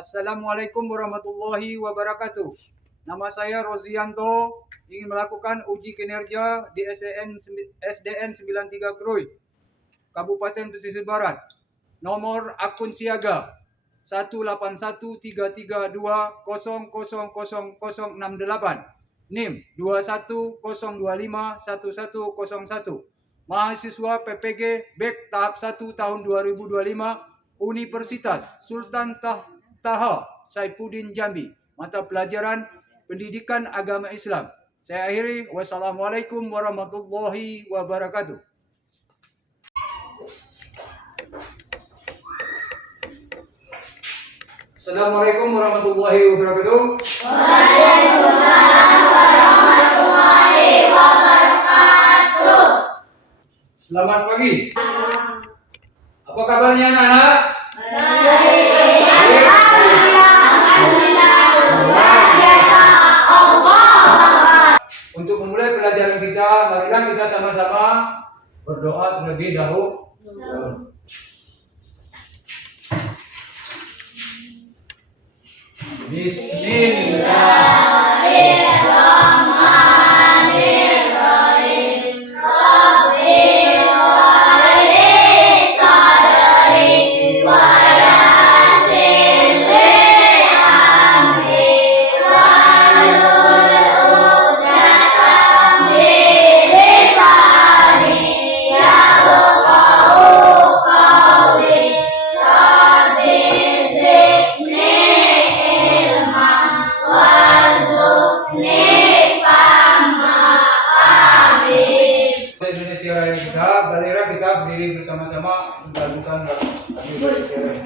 Assalamualaikum warahmatullahi wabarakatuh. Nama saya Rozianto, ingin melakukan uji kinerja di SDN 93 Krui, Kabupaten Pesisir Barat. Nomor akun siaga 1813320000068. NIM 2102511101. Mahasiswa PPG BEK tahap 1 tahun 2025, Universitas Sultan Taha Saifuddin Jambi. Mata pelajaran Pendidikan Agama Islam. Saya akhiri. Wassalamualaikum warahmatullahi wabarakatuh. Assalamualaikum warahmatullahi wabarakatuh. Waalaikumsalam warahmatullahi wabarakatuh. Selamat pagi. Apa kabarnya anak-anak? Untuk memulai pelajaran kita, marilah kita sama-sama berdoa terlebih dahulu. Bismillahirrahmanirrahim. Rabbi shrahli sadri wa yassir li amri wahlul 'uqdatam min lisani yafqahu qawli. Rabbi zidni ilman warzuqni fahma. Amin. Indonesia Raya kita, balilah kita berdiri bersama-sama menggantikan Indonesia Raya.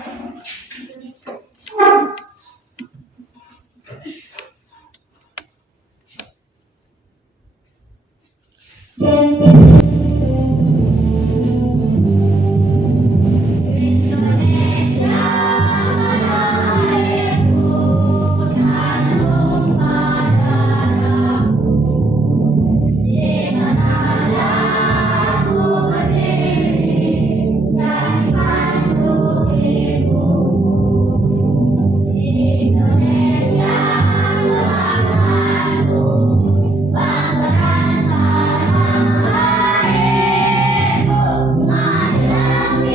Indonesia airku dan tumpah darahku, di sanalah ku berdiri dan pandu ibumu. Indonesia bangsaku, bangsa dan tanah airku,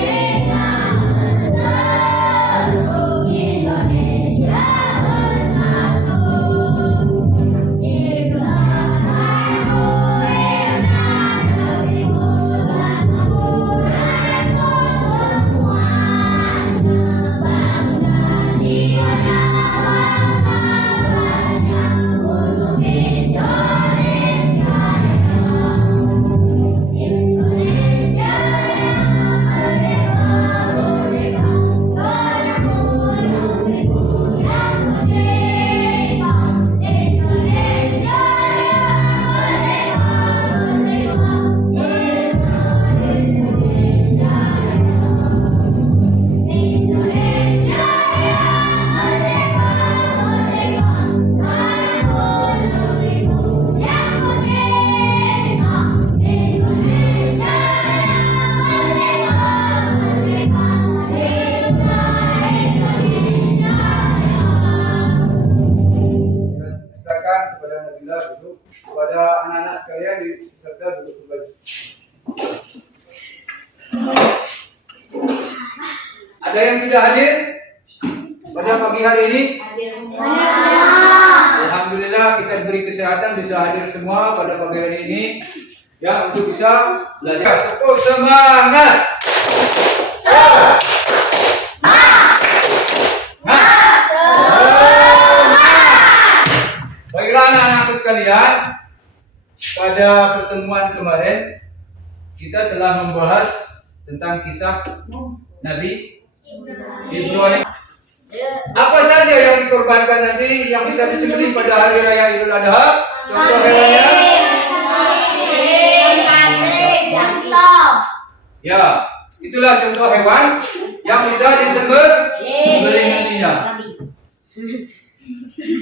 marilah kita bersatu. Indonesia bersatu. Ibadahmu irna negeriku dan samuderaku semuanya, bangga jiwanya, bangga untuk Indonesia Raya. Indonesia Raya merdeka, merdeka, tanahku negeriku yang merdeka. Indonesia Raya merdeka, merdeka, Indonesia Raya. Indonesia Raya merdeka, merdeka, tanahku negeriku yang merdeka. Indonesia Raya merdeka, merdeka, Indonesia Raya. Silakan kepada Nabila duduk, kepada anak-anak sekalian serta duduk kembali. Ada yang tidak hadir pada pagi hari ini? Alhamdulillah kita diberi kesehatan bisa hadir semua pada pagi hari ini. Ya, untuk bisa belajar. Tepuk semangat. Baiklah anak-anakku sekalian, pada pertemuan kemarin kita telah membahas tentang kisah Nabi Ibrahim. Apa saja yang dikorbankan nanti yang bisa disembelih pada hari raya Idul Adha? Contoh hewannya? Ya, itulah contoh hewan yang bisa disembelih nantinya.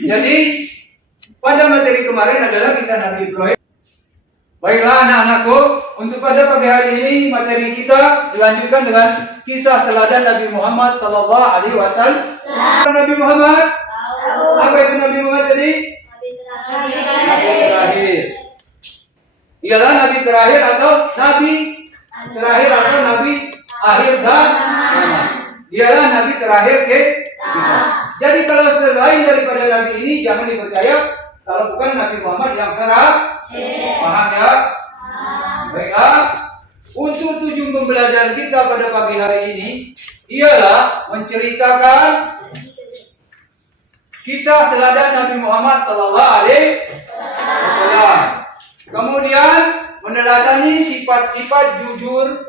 Jadi pada materi kemarin adalah kisah Nabi Ibrahim. Baiklah anak-anakku, untuk pada pagi hari ini materi kita dilanjutkan dengan kisah teladan Nabi Muhammad sallallahu alaihi wasallam. Nabi Muhammad, apa itu Nabi Muhammad tadi? Nabi terakhir. Ialah nabi terakhir atau nabi terakhir atau nabi akhir zaman. Ialah nabi terakhir kita. Jadi kalau selain daripada nabi ini jangan dipercaya kalau bukan Nabi Muhammad yang terakhir. Paham ya? Baiklah. Untuk tujuan pembelajaran kita pada pagi hari ini ialah menceritakan kisah teladan Nabi Muhammad sallallahu alaihi wasallam. Kemudian meneladani sifat-sifat jujur,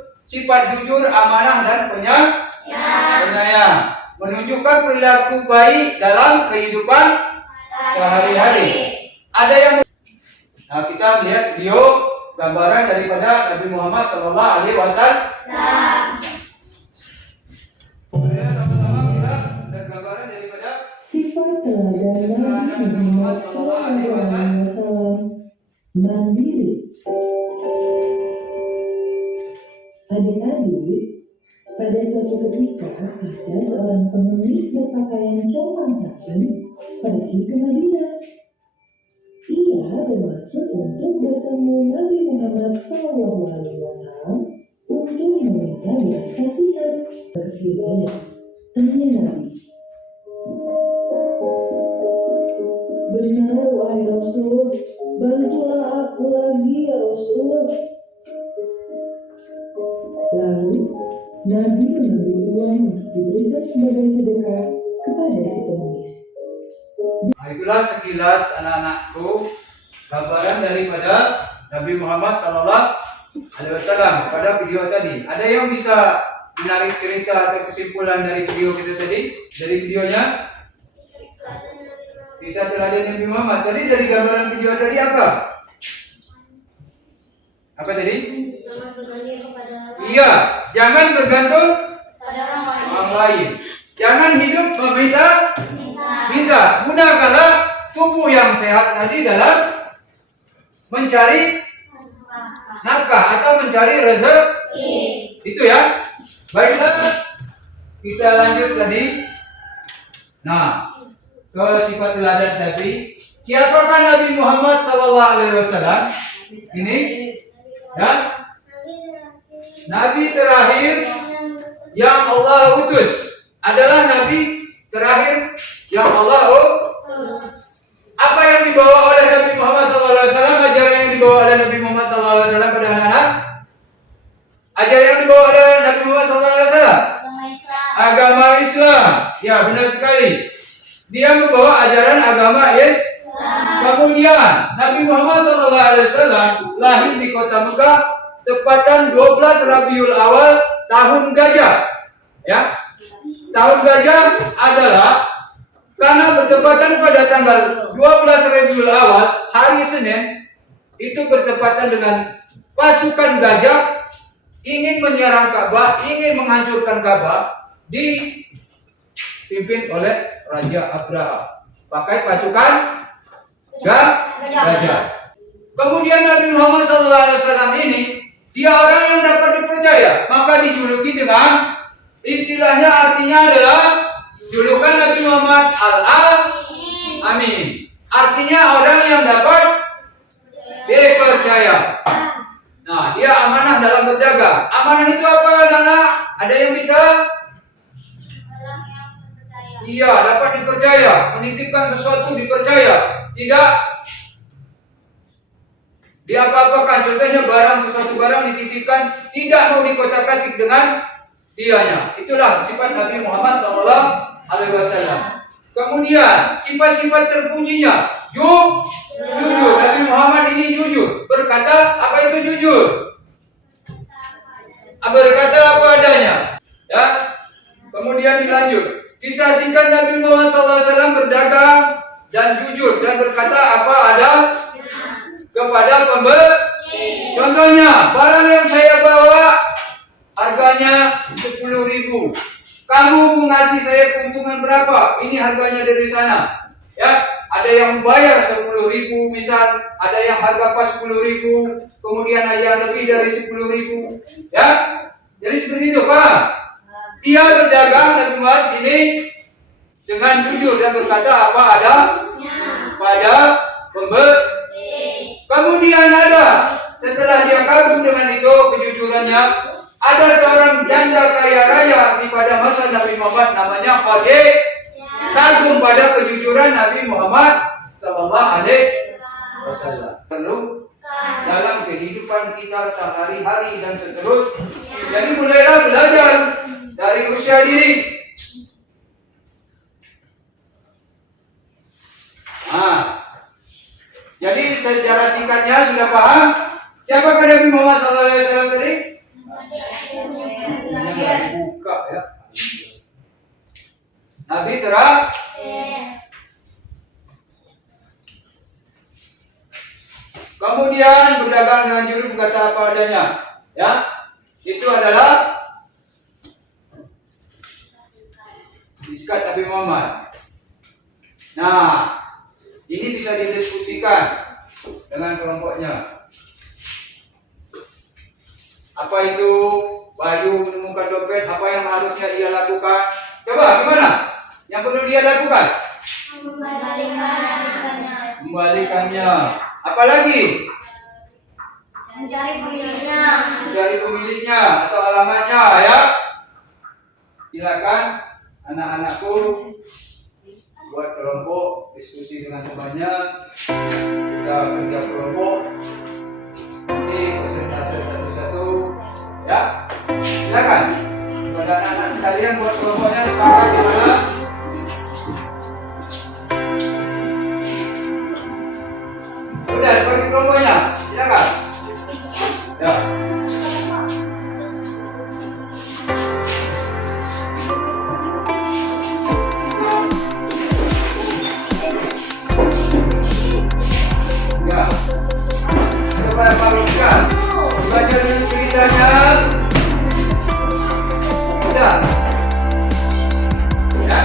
amanah dan penyayang. Menunjukkan perilaku baik dalam kehidupan sehari-hari. Ada yang kita melihat video gambaran daripada Nabi Muhammad sallallahu alaihi wasallam. Sama-sama kita lihat gambaran daripada sifat teladan Nabi Muhammad SAW. Mandiri. Adik-adik, pada suatu ketika ada seorang pengemis berpakaian comang-camping pergi ke Madinah. Ia bermaksud untuk bertemu Nabi Muhammad SAW untuk meminta belas kasihan. Kesini, tanya Nabi. Benar wahai Rasul, bantulah aku lagi ya Rasul. Lalu Nabi mengambil uang yang diberikan sebagai sedekah kepada si pengemis. Nah, itulah sekilas anak-anakku gambaran daripada Nabi Muhammad sallallahu alaihi wasallam pada video tadi. Ada yang bisa menarik cerita atau kesimpulan dari video kita tadi? Dari videonya? Kisah teladan Nabi Muhammad. Tadi dari gambaran video tadi apa? Apa tadi? Iya, jangan bergantung orang lain. Jangan hidup meminta. Gunakanlah tubuh yang sehat tadi dalam mencari nafkah atau mencari rezeki. Itu ya. Baiklah, kita lanjut tadi. Nah, ke sifat teladan tadi. Siapakah Nabi Muhammad sallallahu alaihi wasallam? Ini ya. Nabi terakhir yang Allah utus adalah Nabi terakhir yang Allah Apa yang dibawa oleh Nabi Muhammad SAW? Ajaran yang dibawa oleh Nabi Muhammad SAW pada anak-anak? Ajaran yang dibawa oleh Nabi Muhammad SAW? Agama Islam. Ya, benar sekali. Dia membawa ajaran agama Islam. Kemudian Nabi Muhammad SAW lahir di kota Mekah tepatan 12 Rabiul Awal tahun gajah. Ya. Tahun gajah adalah karena bertepatan pada tanggal 12 Rabiul Awal hari Senin, itu bertepatan dengan pasukan gajah ingin menyerang Ka'bah, ingin menghancurkan Ka'bah, dipimpin oleh Raja Abraham pakai pasukan gajah. Kemudian Nabi Muhammad SAW ini dia orang yang dapat dipercaya, maka dijuluki dengan istilahnya artinya adalah julukan Nabi Muhammad Al-Amin. Artinya orang yang dapat dipercaya. Nah, dia amanah dalam berdagang. Amanah itu apa, anak-anak? Ada yang bisa? Iya, dapat dipercaya. Menitipkan sesuatu dipercaya. Tidak diapa-apakan. Contohnya sesuatu barang dititipkan, tidak mau dikotak-katik dengan dianya. Itulah sifat Nabi Muhammad SAW. Kemudian sifat-sifat terpujinya jujur. Nabi Muhammad ini jujur. Berkata apa itu jujur? Berkata apa adanya. Ya. Kemudian dilanjut. Kisah singkat Nabi Muhammad SAW berdagang dan jujur dan berkata apa ada kepada pembeli. Contohnya, barang yang saya bawa harganya 10.000. Kamu mengasih saya keuntungan berapa? Ini harganya dari sana. Ya. ada yang bayar 10.000 misal, ada yang harga pas 10.000, kemudian ada yang lebih dari 10.000, ya. Jadi seperti itu, Pak. Dia berdagang Nabi Muhammad ini dengan jujur dan berkata apa ada pada pembeli. Kemudian ada setelah dia kagum dengan itu kejujurannya, ada seorang janda kaya raya di pada masa Nabi Muhammad namanya Khadijah, kagum pada kejujuran Nabi Muhammad Sallallahu Alaihi Wasallam. Perlu dalam kehidupan kita sehari-hari dan seterusnya. Jadi mulailah belajar dari usia dini. Jadi secara singkatnya sudah paham siapa Nabi Muhammad Sallallahu Alaihi Wasallam tadi? Buka ya. Nabi kemudian berdagang dengan jujur berkata apa adanya, ya. Itu adalah iskat Nabi Muhammad. Nah, ini bisa didiskusikan dengan kelompoknya. Apa itu Bayu menemukan dompet? Apa yang harusnya dia lakukan? Coba gimana? Yang perlu dia lakukan? Membalikannya. Apalagi? Mencari pemiliknya. Mencari pemiliknya atau alamatnya, ya. Silakan anak-anakku buat kelompok, diskusi dengan temannya, kita kerja kelompok, nanti persentase satu-satu, ya. Silakan kepada anak-anak sekalian buat kelompoknya sekarang gimana? Udah bagi kelompoknya, silakan. Ya. Coba bagikan, baca dulu ceritanya. Sudah. Ya.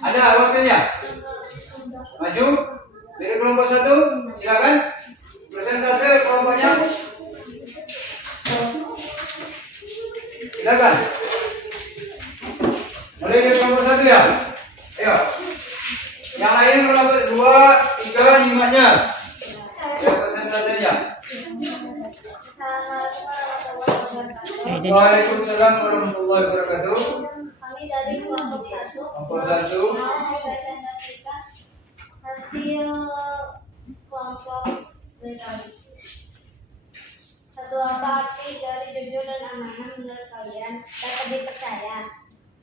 Ada waktunya. Maju dari kelompok satu, silakan. Persentase kelompoknya. Silakan. Mulai dari kelompok satu ya. Ayo. Yang lain kelompok 2, 3 nyimaknya. Ya, persentasenya. Waalaikumsalam warahmatullahi wabarakatuh. Kami dari kelompok 1 Kelompok 1 mempresentasikan hasil kelompok dari kami. Satu apa arti dari jujur dan amanah menurut kalian dapat dipercaya?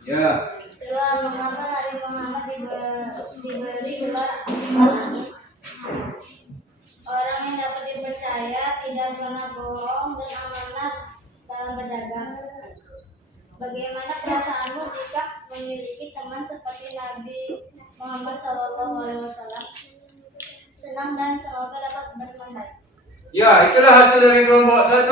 ya. Dua, mengapa Nabi Muhammad diberi gelar al-amin? Orang yang dapat dipercaya tidak pernah bohong dan amanah dalam berdagang. Bagaimana perasaanmu jika memiliki teman seperti Nabi Muhammad SAW? Senang dan semoga dapat berteman baik. Ya, itulah hasil dari kelompok 1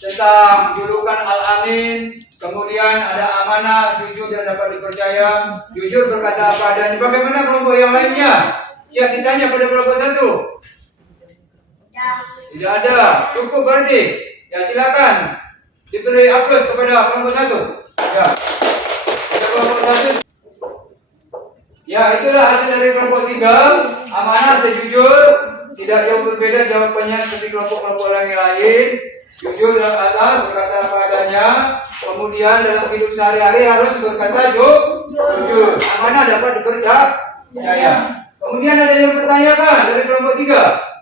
tentang julukan Al-Amin. Kemudian ada amanah, jujur dan dapat dipercaya. Jujur berkata apa adanya. Bagaimana kelompok yang lainnya? Siap ditanya pada kelompok 1? Tidak ada. Cukup berarti. Ya, silakan diberi aplaus kepada kelompok 1. Ya. Pada kelompok 1. Ya, itulah hasil dari kelompok 3. Amanah, sejujur, tidak jauh berbeda jawabannya seperti kelompok-kelompok yang lain. Jujur dalam kata, berkata apa adanya. Kemudian dalam hidup sehari-hari harus berkata jujur. Amanah dapat dipercaya. Kemudian ada yang bertanyakan dari kelompok 3.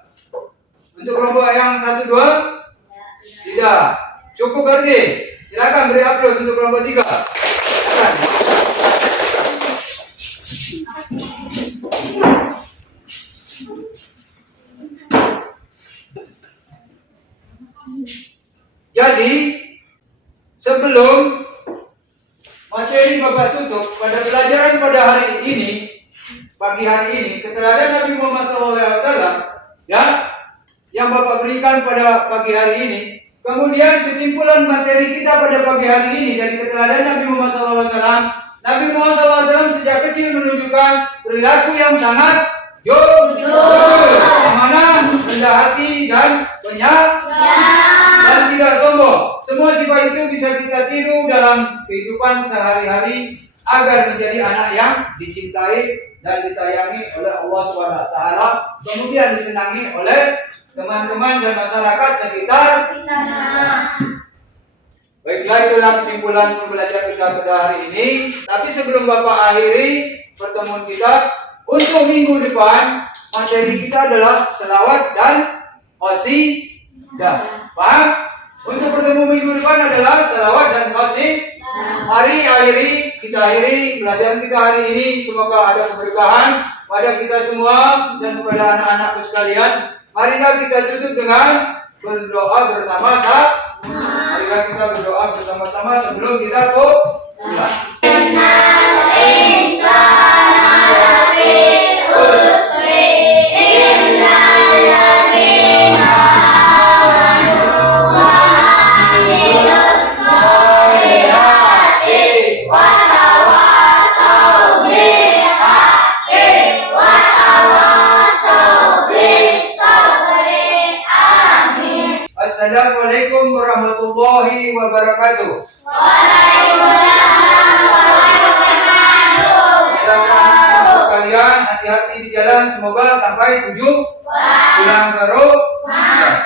Untuk kelompok yang 1, 2? Tidak. Cukup berarti. Silakan beri aplaus untuk kelompok 3. Silakan. Jadi, sebelum materi Bapak tutup pada pelajaran pada hari ini, pagi hari ini, keteladanan Nabi Muhammad SAW, ya, yang Bapak berikan pada pagi hari ini. Kemudian kesimpulan materi kita pada pagi hari ini dari keteladanan Nabi Muhammad SAW. Nabi Muhammad SAW sejak kecil menunjukkan perilaku yang sangat jujur, amanah, rendah hati, dan dan tidak sombong. Semua sifat itu bisa kita tiru dalam kehidupan sehari-hari agar menjadi anak yang dicintai dan disayangi oleh Allah SWT. Kemudian disenangi oleh teman-teman dan masyarakat sekitar. Baiklah, itulah kesimpulan pembelajaran kita pada hari ini. Tapi sebelum Bapak akhiri pertemuan kita, untuk minggu depan materi kita adalah selawat dan qasidah. Paham? Untuk pertemuan minggu depan adalah selawat dan qasidah. Mari kita akhiri pelajaran kita hari ini. Semoga ada keberkahan pada kita semua dan kepada anak-anakku sekalian. Marilah kita tutup dengan berdoa bersama-sama. Marilah kita berdoa bersama-sama sebelum kita pulang. Assalamualaikum warahmatullahi wabarakatuh. Waalaikumsalam. Kalian hati-hati di jalan, semoga sampai tujuan pulang ke rumah.